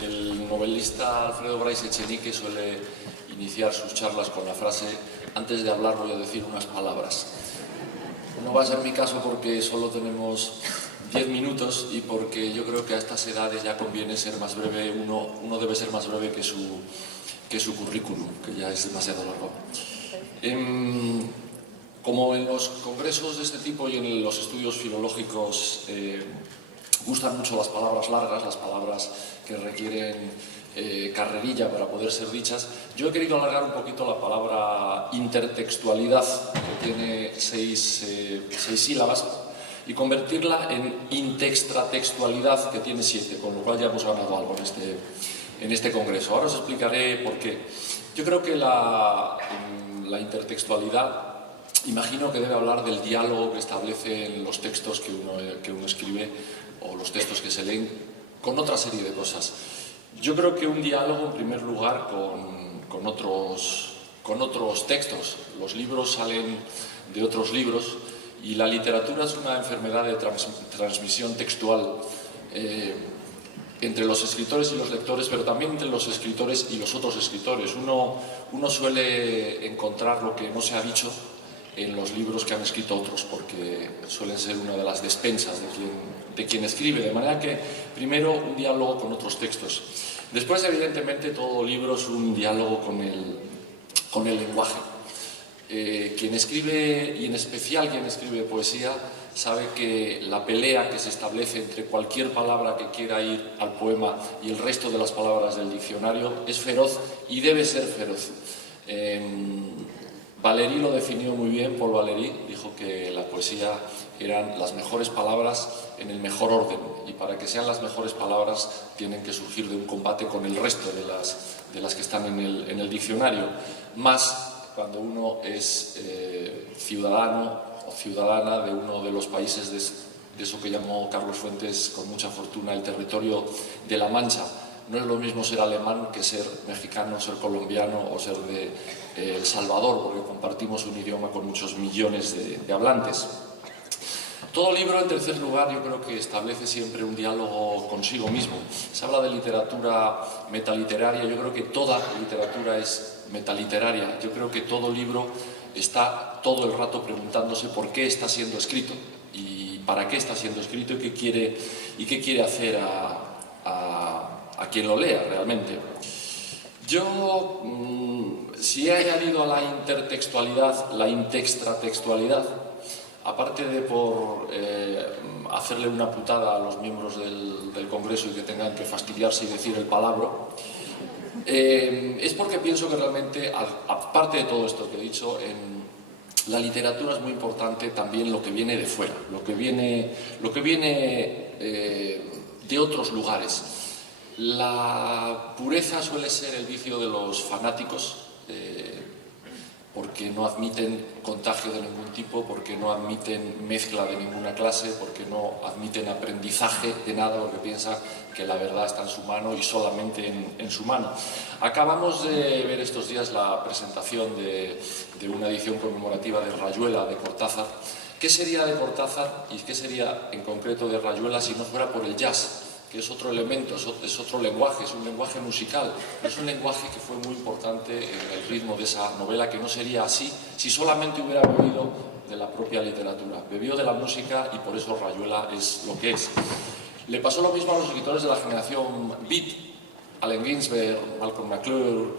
El novelista Alfredo Bryce Echenique suele iniciar sus charlas con la frase: antes de hablar voy a decir unas palabras. No va a ser mi caso porque solo tenemos 10 minutos y porque yo creo que a estas edades ya conviene ser más breve. Uno debe ser más breve que su currículum, que ya es demasiado largo. Como en los congresos de este tipo y en los estudios filológicos gustan mucho las palabras largas, las palabras que requieren carrerilla para poder ser dichas, yo he querido alargar un poquito la palabra intertextualidad, que tiene seis sílabas, y convertirla en intextratextualidad, que tiene 7, con lo cual ya hemos ganado algo en este congreso. Ahora os explicaré por qué. Yo creo que la intertextualidad, imagino que debe hablar del diálogo que establece en los textos que uno escribe o los textos que se leen con otra serie de cosas. Yo creo que un diálogo, en primer lugar, con otros textos. Los libros salen de otros libros y la literatura es una enfermedad de transmisión textual entre los escritores y los lectores, pero también entre los escritores y los otros escritores. Uno suele encontrar lo que no se ha dicho en los libros que han escrito otros, porque suelen ser una de las despensas de quien escribe, de manera que primero un diálogo con otros textos. Después, evidentemente, todo libro es un diálogo con el lenguaje. Quien escribe, y en especial quien escribe poesía, sabe que la pelea que se establece entre cualquier palabra que quiera ir al poema y el resto de las palabras del diccionario es feroz y debe ser feroz. Valéry lo definió muy bien. Paul Valéry dijo que la poesía eran las mejores palabras en el mejor orden, y para que sean las mejores palabras tienen que surgir de un combate con el resto de las que están en el diccionario, más cuando uno es ciudadano o ciudadana de uno de los países de eso que llamó Carlos Fuentes con mucha fortuna el territorio de la Mancha. No es lo mismo ser alemán que ser mexicano, ser colombiano o ser de El Salvador, porque compartimos un idioma con muchos millones de hablantes. Todo libro, en tercer lugar, yo creo que establece siempre un diálogo consigo mismo. Se habla de literatura metaliteraria. Yo creo que toda literatura es metaliteraria. Yo creo que todo libro está todo el rato preguntándose por qué está siendo escrito y para qué está siendo escrito y qué quiere hacer a quien lo lea realmente. Yo, si he añadido a la intertextualidad la intextratextualidad, aparte de por hacerle una putada a los miembros del Congreso y que tengan que fastidiarse y decir el palabro, es porque pienso que realmente, aparte de todo esto que he dicho, en la literatura es muy importante también lo que viene de fuera, lo que viene de otros lugares. La pureza suele ser el vicio de los fanáticos, porque no admiten contagio de ningún tipo, porque no admiten mezcla de ninguna clase, porque no admiten aprendizaje de nada, porque piensan que la verdad está en su mano y solamente en su mano. Acabamos de ver estos días la presentación de una edición conmemorativa de Rayuela, de Cortázar. ¿Qué sería de Cortázar y qué sería en concreto de Rayuela si no fuera por el jazz? Que es otro elemento, es otro lenguaje, es un lenguaje musical, es un lenguaje que fue muy importante en el ritmo de esa novela, que no sería así si solamente hubiera bebido de la propia literatura. Bebió de la música y por eso Rayuela es lo que es. Le pasó lo mismo a los escritores de la generación Beat, Allen Ginsberg, Malcolm McLuhan,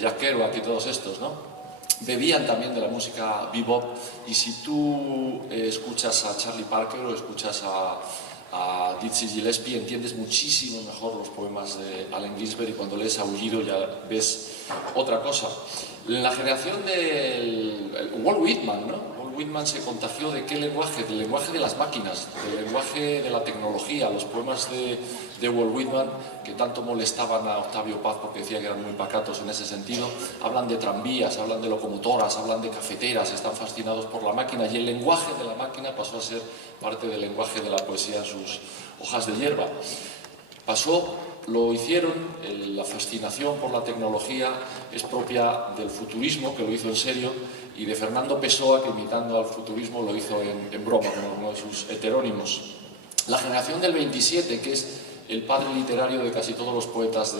Jack Kerouac y todos estos, ¿no? Bebían también de la música bebop, y si tú escuchas a Charlie Parker o escuchas a Dizzy Gillespie, entiendes muchísimo mejor los poemas de Allen Ginsberg, y cuando lees Aullido ya ves otra cosa. La generación del Walt Whitman, ¿no? Walt Whitman se contagió ¿de qué lenguaje? Del lenguaje de las máquinas, del lenguaje de la tecnología. Los poemas de Walt Whitman, que tanto molestaban a Octavio Paz porque decía que eran muy pacatos en ese sentido, hablan de tranvías, hablan de locomotoras, hablan de cafeteras, están fascinados por la máquina, y el lenguaje de la máquina pasó a ser parte del lenguaje de la poesía en sus hojas de hierba. Lo hicieron, la fascinación por la tecnología es propia del futurismo, que lo hizo en serio, y de Fernando Pessoa, que imitando al futurismo lo hizo en broma, como uno de sus heterónimos. La generación del 27, que es el padre literario de casi todos los poetas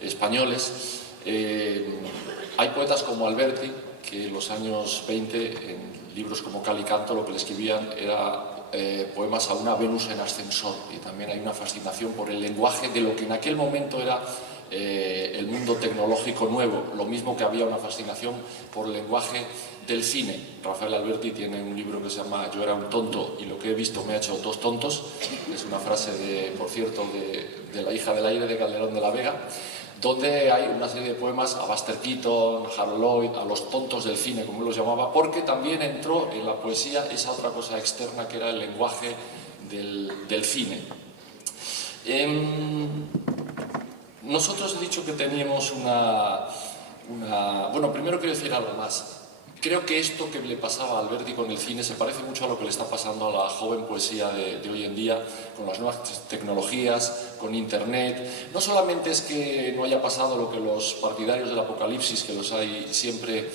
españoles. Hay poetas como Alberti, que en los años 20, en libros como Cal y Canto, lo que le escribían era poemas a una Venus en ascensor, y también hay una fascinación por el lenguaje de lo que en aquel momento era el mundo tecnológico nuevo, lo mismo que había una fascinación por el lenguaje del cine. Rafael Alberti tiene un libro que se llama Yo era un tonto y lo que he visto me ha hecho dos tontos, es una frase, por cierto, de La hija del aire de Calderón de la Vega, donde hay una serie de poemas a Buster Keaton, Harold Lloyd, a los tontos del cine, como él los llamaba, porque también entró en la poesía esa otra cosa externa que era el lenguaje del cine. Nosotros he dicho que teníamos Bueno, primero quiero decir algo más. Creo que esto que le pasaba a Alberti con el cine se parece mucho a lo que le está pasando a la joven poesía de hoy en día, con las nuevas tecnologías, con Internet. No solamente es que no haya pasado lo que los partidarios del apocalipsis, que los hay siempre,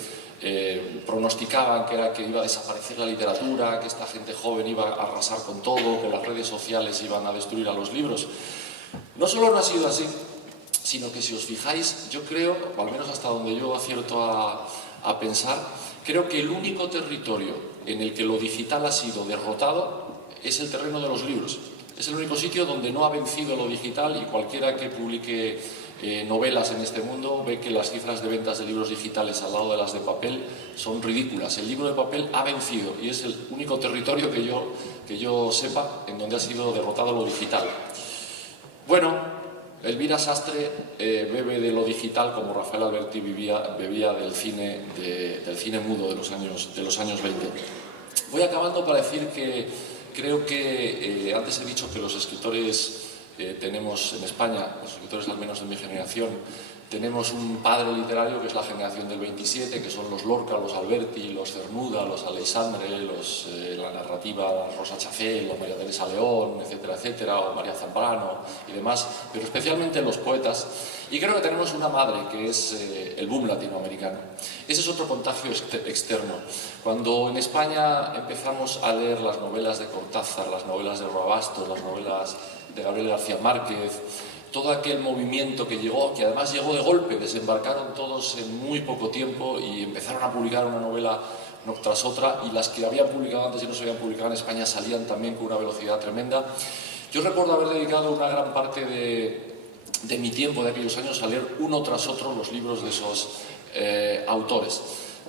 pronosticaban, que era que iba a desaparecer la literatura, que esta gente joven iba a arrasar con todo, que las redes sociales iban a destruir a los libros. No solo no ha sido así, sino que si os fijáis, yo creo, o al menos hasta donde yo acierto a pensar, creo que el único territorio en el que lo digital ha sido derrotado es el terreno de los libros. Es el único sitio donde no ha vencido lo digital, y cualquiera que publique novelas en este mundo ve que las cifras de ventas de libros digitales al lado de las de papel son ridículas. El libro de papel ha vencido y es el único territorio que yo sepa en donde ha sido derrotado lo digital. Bueno, Elvira Sastre bebe de lo digital como Rafael Alberti bebía del cine mudo de los años 20. Voy acabando para decir que creo que antes he dicho que los escritores tenemos en España, los escritores al menos de mi generación, tenemos un padre literario que es la generación del 27, que son los Lorca, los Alberti, los Cernuda, los Aleixandre, la narrativa Rosa Chafel, o María Teresa León, etcétera, etcétera, o María Zambrano y demás, pero especialmente los poetas. Y creo que tenemos una madre, que es el boom latinoamericano. Ese es otro contagio externo. Cuando en España empezamos a leer las novelas de Cortázar, las novelas de Roa Bastos, las novelas de Gabriel García Márquez, todo aquel movimiento que llegó, que además llegó de golpe, desembarcaron todos en muy poco tiempo y empezaron a publicar una novela tras otra, y las que habían publicado antes y no se habían publicado en España salían también con una velocidad tremenda. Yo recuerdo haber dedicado una gran parte de mi tiempo de aquellos años a leer uno tras otro los libros de esos autores.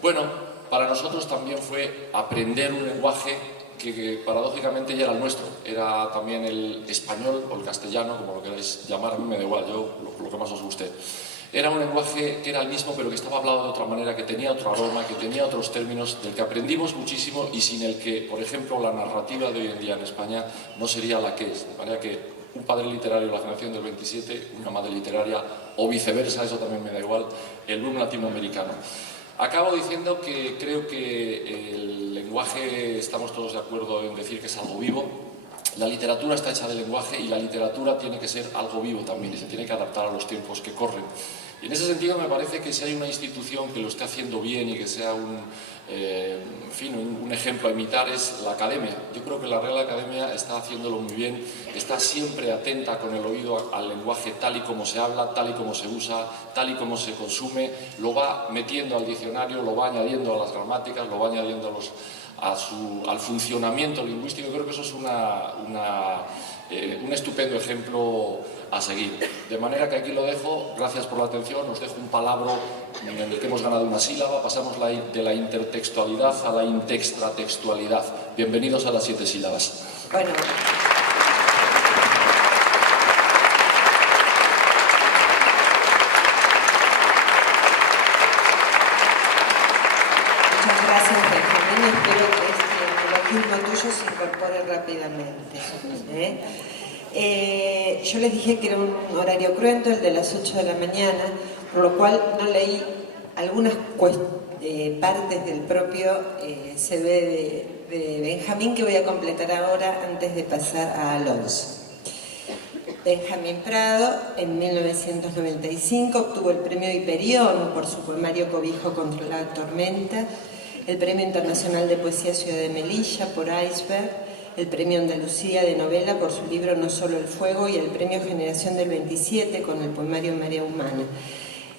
Bueno, para nosotros también fue aprender un lenguaje que paradójicamente ya era el nuestro, era también el español o el castellano, como lo queráis llamar, a mí me da igual, yo lo que más os guste. Era un lenguaje que era el mismo, pero que estaba hablado de otra manera, que tenía otro aroma, que tenía otros términos, del que aprendimos muchísimo y sin el que, por ejemplo, la narrativa de hoy en día en España no sería la que es. De manera que un padre literario de la generación del 27, una madre literaria, o viceversa, eso también me da igual, el boom latinoamericano. Acabo diciendo que creo que el lenguaje, estamos todos de acuerdo en decir que es algo vivo. La literatura está hecha de lenguaje y la literatura tiene que ser algo vivo también y se tiene que adaptar a los tiempos que corren. Y en ese sentido me parece que si hay una institución que lo esté haciendo bien y que sea un ejemplo a imitar, es la academia. Yo creo que la Real Academia está haciéndolo muy bien, está siempre atenta con el oído al lenguaje tal y como se habla, tal y como se usa, tal y como se consume, lo va metiendo al diccionario, lo va añadiendo a las gramáticas, lo va añadiendo al funcionamiento lingüístico. Creo que eso es un estupendo ejemplo a seguir. De manera que aquí lo dejo, gracias por la atención, os dejo un palabro en el que hemos ganado una sílaba, pasamos de la intertextualidad a la intextratextualidad. Bienvenidos a las 7 sílabas. Bueno. Muchas gracias, Benjamín. Espero que el elogismo tuyo se incorpore rápidamente. Yo les dije que era un horario cruento, el de las 8 de la mañana, por lo cual no leí algunas partes del propio CV de Benjamín, que voy a completar ahora antes de pasar a Alonso. Benjamín Prado, en 1995, obtuvo el premio Hiperión por su poemario Cobijo contra la tormenta, el Premio Internacional de Poesía Ciudad de Melilla por Iceberg, el Premio Andalucía de Novela por su libro No solo el fuego y el Premio Generación del 27 con el poemario Marea Humana.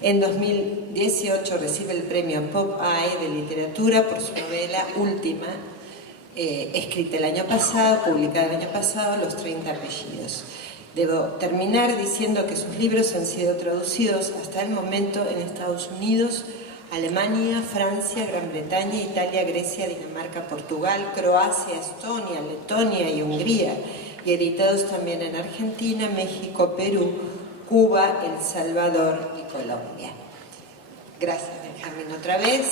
En 2018 recibe el Premio Pop-Eye de Literatura por su novela Última, escrita el año pasado, publicada el año pasado, Los 30 apellidos. Debo terminar diciendo que sus libros han sido traducidos hasta el momento en Estados Unidos, Alemania, Francia, Gran Bretaña, Italia, Grecia, Dinamarca, Portugal, Croacia, Estonia, Letonia y Hungría, y editados también en Argentina, México, Perú, Cuba, El Salvador y Colombia. Gracias, Benjamín, otra vez.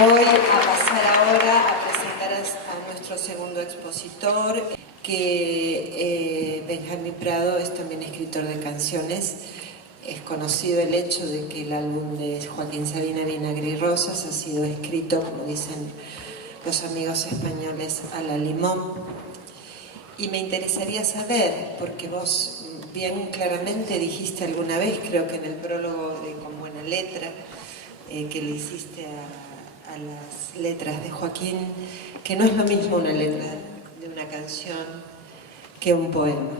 Voy a pasar ahora a presentar a nuestro segundo expositor, que Benjamín Prado es también escritor de canciones. Es conocido el hecho de que el álbum de Joaquín Sabina, Vinagre y Rosas, ha sido escrito, como dicen los amigos españoles, a la limón. Y me interesaría saber, porque vos bien claramente dijiste alguna vez, creo que en el prólogo de Con Buena Letra, que le hiciste a las letras de Joaquín, que no es lo mismo una letra de una canción que un poema.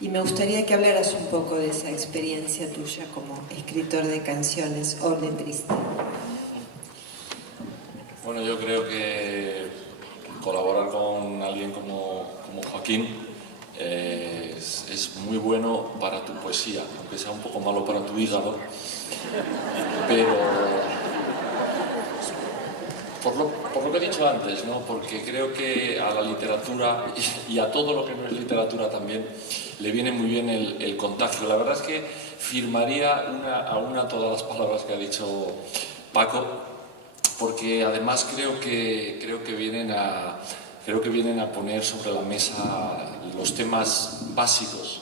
Y me gustaría que hablaras un poco de esa experiencia tuya como escritor de canciones o letrista. Bueno, yo creo que colaborar con alguien como Joaquín es muy bueno para tu poesía, aunque sea un poco malo para tu hígado, pero por lo que he dicho antes, ¿no? Porque creo que a la literatura y a todo lo que no es literatura también le viene muy bien el contagio. La verdad es que firmaría a una todas las palabras que ha dicho Paco, porque además creo que vienen a poner sobre la mesa los temas básicos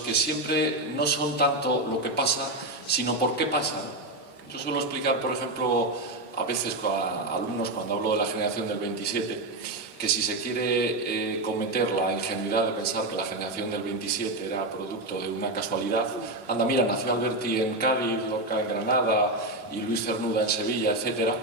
que siempre no son tanto lo que pasa, sino por qué pasa. Yo suelo explicar, por ejemplo, a veces a alumnos cuando hablo de la generación del 27, que si se quiere cometer la ingenuidad de pensar que la generación del 27 era producto de una casualidad, anda, mira, nació Alberti en Cádiz, Lorca en Granada y Luis Cernuda en Sevilla, etcétera,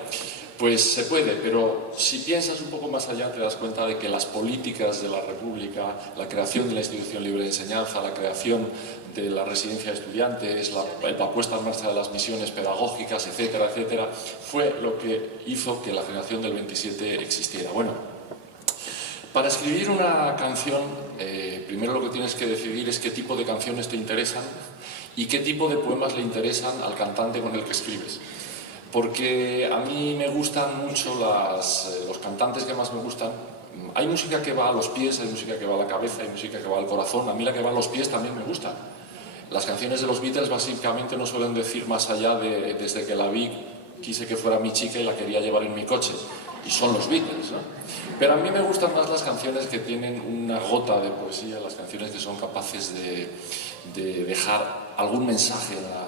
pues se puede, pero si piensas un poco más allá te das cuenta de que las políticas de la República, la creación de la Institución Libre de Enseñanza, la creación de la residencia de estudiantes, la puesta en marcha de las misiones pedagógicas, etcétera, etcétera, fue lo que hizo que la generación del 27 existiera. Bueno, para escribir una canción, primero lo que tienes que decidir es qué tipo de canciones te interesan y qué tipo de poemas le interesan al cantante con el que escribes. Porque a mí me gustan mucho los cantantes que más me gustan. Hay música que va a los pies, hay música que va a la cabeza, hay música que va al corazón. A mí la que va a los pies también me gusta. Las canciones de los Beatles básicamente no suelen decir más allá de desde que la vi quise que fuera mi chica y la quería llevar en mi coche. Y son los Beatles, ¿no? Pero a mí me gustan más las canciones que tienen una gota de poesía, las canciones que son capaces de dejar algún mensaje en la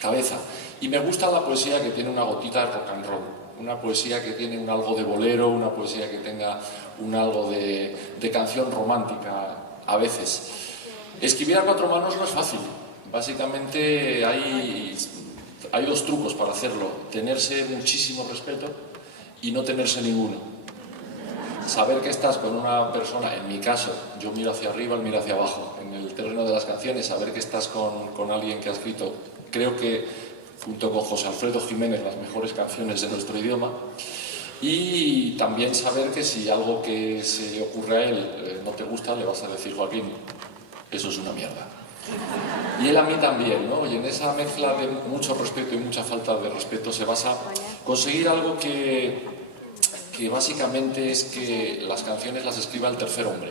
cabeza. Y me gusta la poesía que tiene una gotita de rock and roll, una poesía que tiene un algo de bolero, una poesía que tenga un algo de canción romántica a veces. Escribir a cuatro manos no es fácil. Básicamente hay dos trucos para hacerlo: tenerse muchísimo respeto y no tenerse ninguno. Saber que estás con una persona, en mi caso, yo miro hacia arriba, él mira hacia abajo. En el terreno de las canciones, saber que estás con alguien que ha escrito, creo que junto con José Alfredo Jiménez, las mejores canciones de nuestro idioma. Y también saber que si algo que se le ocurre a él no te gusta, le vas a decir: Joaquín, eso es una mierda. Y él a mí también, ¿no? Y en esa mezcla de mucho respeto y mucha falta de respeto se basa conseguir algo que básicamente es que las canciones las escriba el tercer hombre.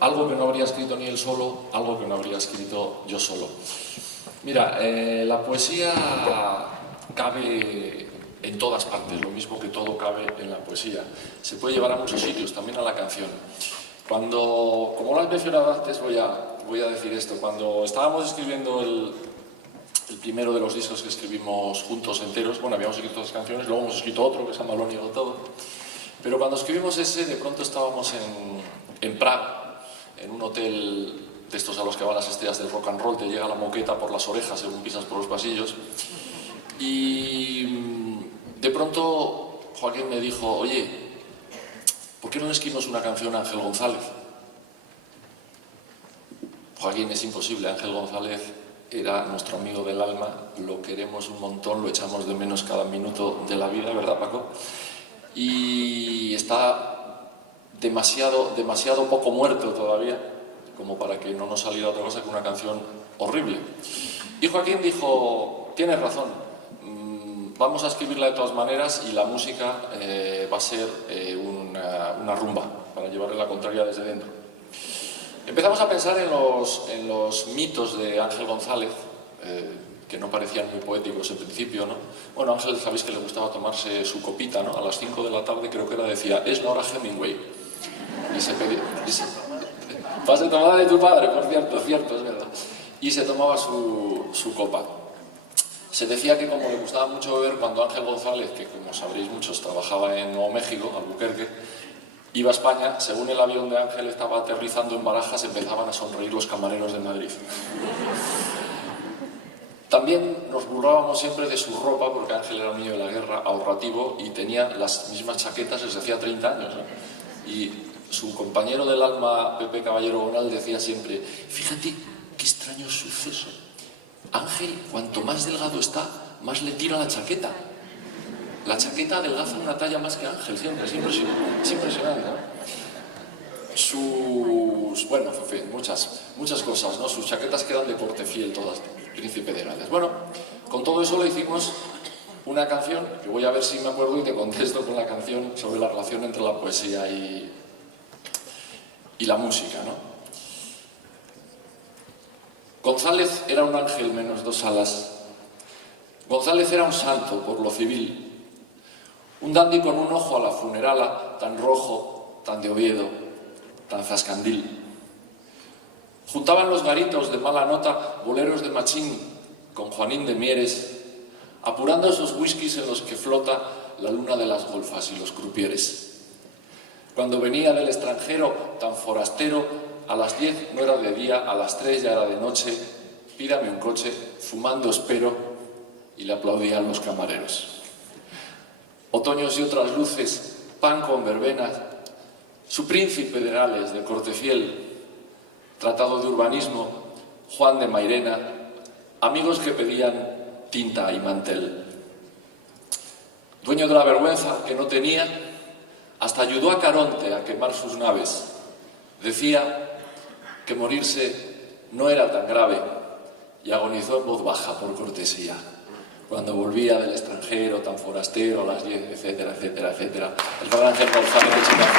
Algo que no habría escrito ni él solo, algo que no habría escrito yo solo. Mira, la poesía cabe en todas partes, lo mismo que todo cabe en la poesía. Se puede llevar a muchos sitios, también a la canción. Como lo has mencionado antes, voy a decir esto. Cuando estábamos escribiendo el primero de los discos que escribimos juntos enteros, bueno, habíamos escrito dos canciones, luego hemos escrito otro que se llama Lo niego todo, pero cuando escribimos ese, de pronto estábamos en Praga, en un hotel de estos a los que van las estrellas del rock and roll, te llega la moqueta por las orejas según pisas por los pasillos, y De pronto Joaquín me dijo, oye, ¿por qué no le escribimos una canción a Ángel González? Joaquín, es imposible, Ángel González era nuestro amigo del alma, lo queremos un montón, lo echamos de menos cada minuto de la vida, ¿verdad, Paco? Y está demasiado poco muerto todavía, como para que no nos saliera otra cosa que una canción horrible. Y Joaquín dijo, tienes razón, vamos a escribirla de todas maneras y la música va a ser una rumba, para llevarle la contraria desde dentro. Empezamos a pensar en los mitos de Ángel González, que no parecían muy poéticos en principio, ¿no? Bueno, Ángel, sabéis que le gustaba tomarse su copita, ¿no? A las 5 de la tarde creo que decía, es Nora Hemingway. Y se pedía... Pase tomada de tu padre, por cierto, es verdad. Y se tomaba su copa. Se decía que como le gustaba mucho beber, cuando Ángel González, que como sabréis muchos, trabajaba en Nuevo México, Albuquerque, iba a España, según el avión de Ángel estaba aterrizando en Barajas, empezaban a sonreír los camareros de Madrid. También nos burlábamos siempre de su ropa, porque Ángel era un niño de la guerra, ahorrativo, y tenía las mismas chaquetas desde hacía 30 años, ¿no? Y su compañero del alma, Pepe Caballero Bonal, decía siempre, fíjate qué extraño suceso. Ángel, cuanto más delgado está, más le tira la chaqueta. La chaqueta adelgaza una talla más que Ángel, siempre, es impresionante, ¿no? Bueno, en fin, muchas cosas, ¿no? Sus chaquetas quedan de Cortefiel todas, Príncipe de Gales. Bueno, con todo eso le hicimos una canción, que voy a ver si me acuerdo y te contesto con la canción sobre la relación entre la poesía y la música, ¿no? González era un ángel menos 2 alas. González era un santo por lo civil. Un dandy con un ojo a la funerala, tan rojo, tan de Oviedo, tan zascandil. Juntaban los garitos de mala nota, boleros de Machín con Juanín de Mieres, apurando esos whiskies en los que flota la luna de las golfas y los crupieres. Cuando venía del extranjero, tan forastero, a las 10 no era de día, a las 3 ya era de noche, pídame un coche, fumando espero, y le aplaudían los camareros. Otoños y otras luces, pan con verbenas, su príncipe de Gales, de Cortefiel, tratado de urbanismo, Juan de Mairena, amigos que pedían tinta y mantel. Dueño de la vergüenza que no tenía, hasta ayudó a Caronte a quemar sus naves. Decía que morirse no era tan grave y agonizó en voz baja por cortesía. Cuando volvía del extranjero, tan forastero, a las 10, etcétera, etcétera, etcétera. El gran Ángel González de Chicago.